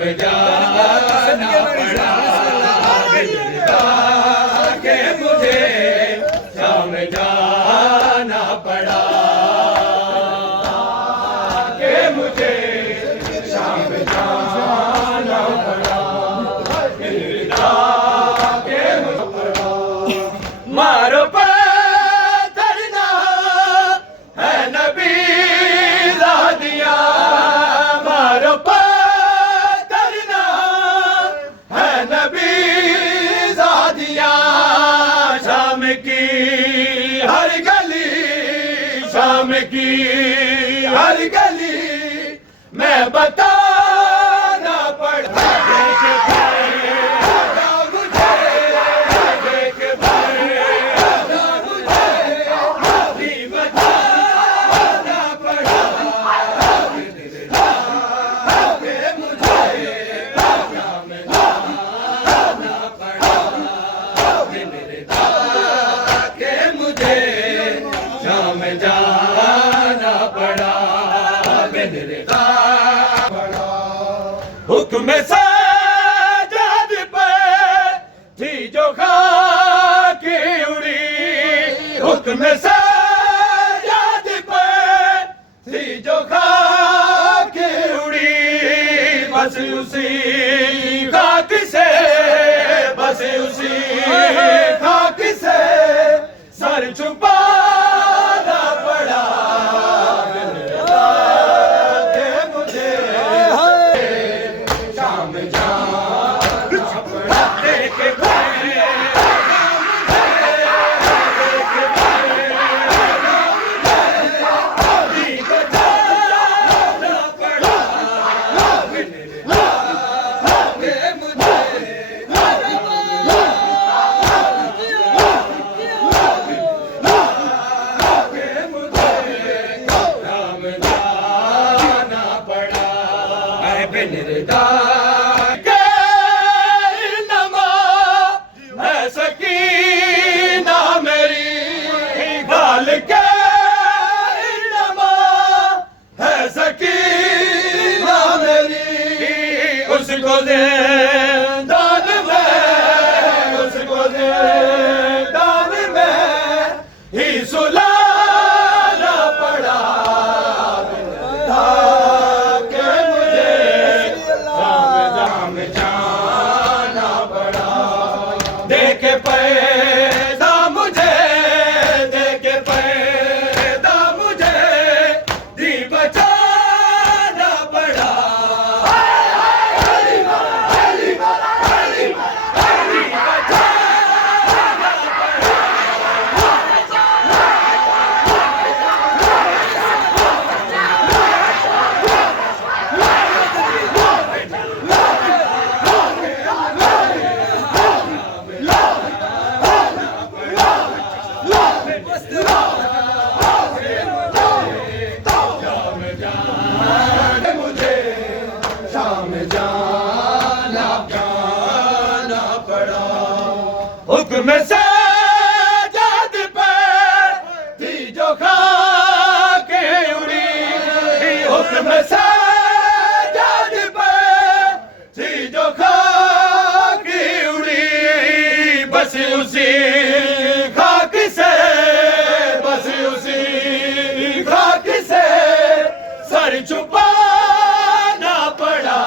शाम जाना पड़ा के मुझे शाम जाना पड़ा के मुझे शाम जाना पड़ा के मुझे मारो पत्थरना है नबी ज़ादिया मारो पत्थरना है नबी ज़ादिया शाम की हर गली शाम की हर गली मैं बताना पड़ता हुक्म सजाद पे थी जो खाकी उड़ी हुक्म सजाद पे थी जो खाकी उड़ी बस उसी खाक से बस उसी खाक से सर छुपाना पड़ा उसको ज़िंदान में उसको ज़िंदान में ही सुलाना पड़ा के मुझे शाम जाना पड़ा देखे पैदा मुझे देखे पैदा मुझे दी बचाना पड़ा हुक्म सजाद पे थी जो खाके उड़ी हुक्म सजाद पे थी जो खाके उड़ी बस उसी खाक से बस उसी खाक से सर छुपाना पड़ा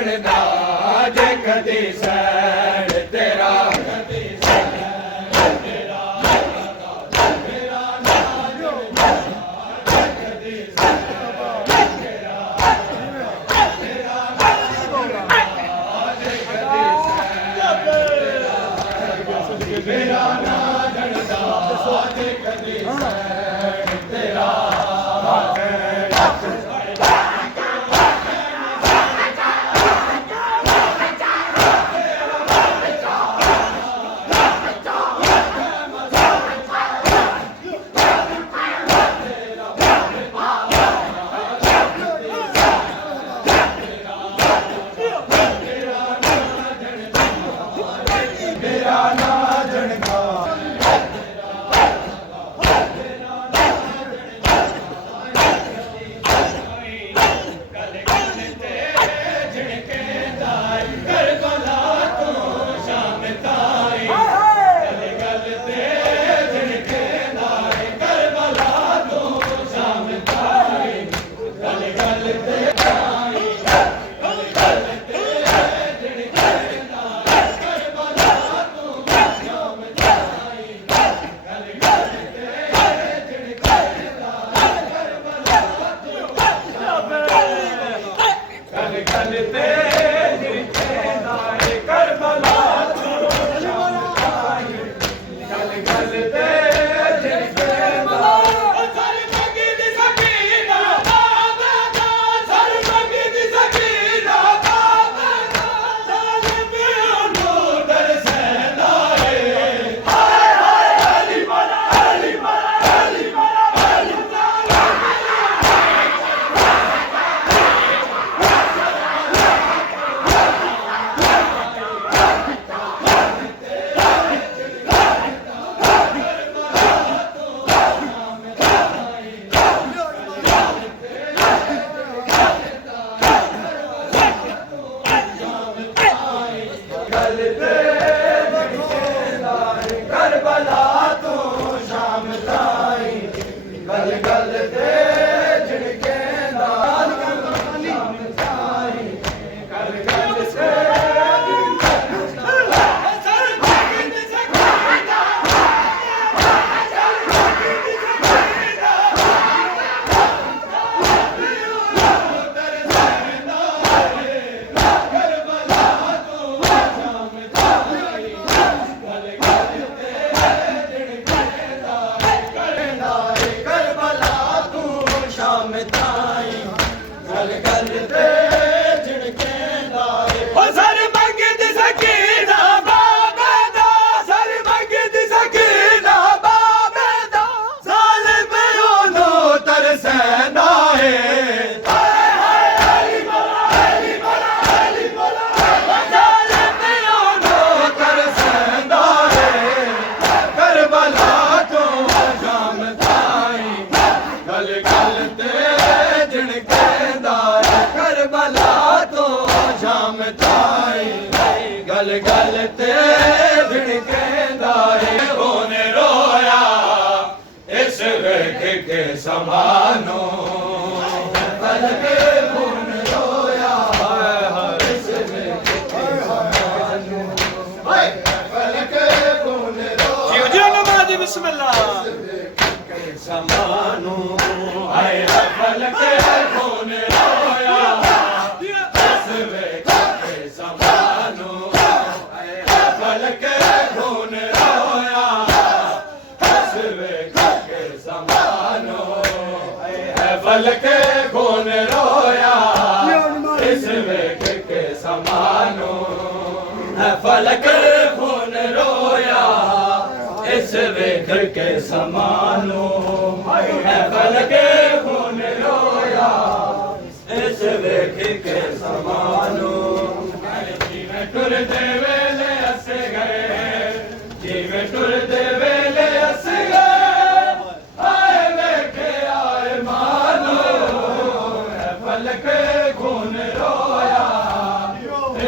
ਜੜਨਾ ਜੇ ਕਦੀ ਸੈਣ ਤੇਰਾ ਕਦੀ ਮੇਰਾ ਨਾ ਜੜਦਾ ਜੇ ਕਦੀ ਸੈਣ ਤੇਰਾ गल गल ते झिड़केंदा है होने रोया इस वेख के समानो गल के होने रोया इस वेख के समानो गल के होने रोया जी नमाज़ी बिस्मिल्लाह के समानो आए गल के होने रोया इस वेख के समानो फलक खून रोया इस वेख के समानो है फलक खून रोया इस वेख के समानो है फलक खून रोया इस वेख के समानो है फलक खून रोया इस वेख के समानो टुर देवे जिवें टुरदे वेले अस गए आए वेखे आए मानो है फलक खून रोया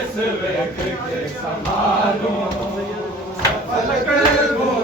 इस वेख के समानो फलक खून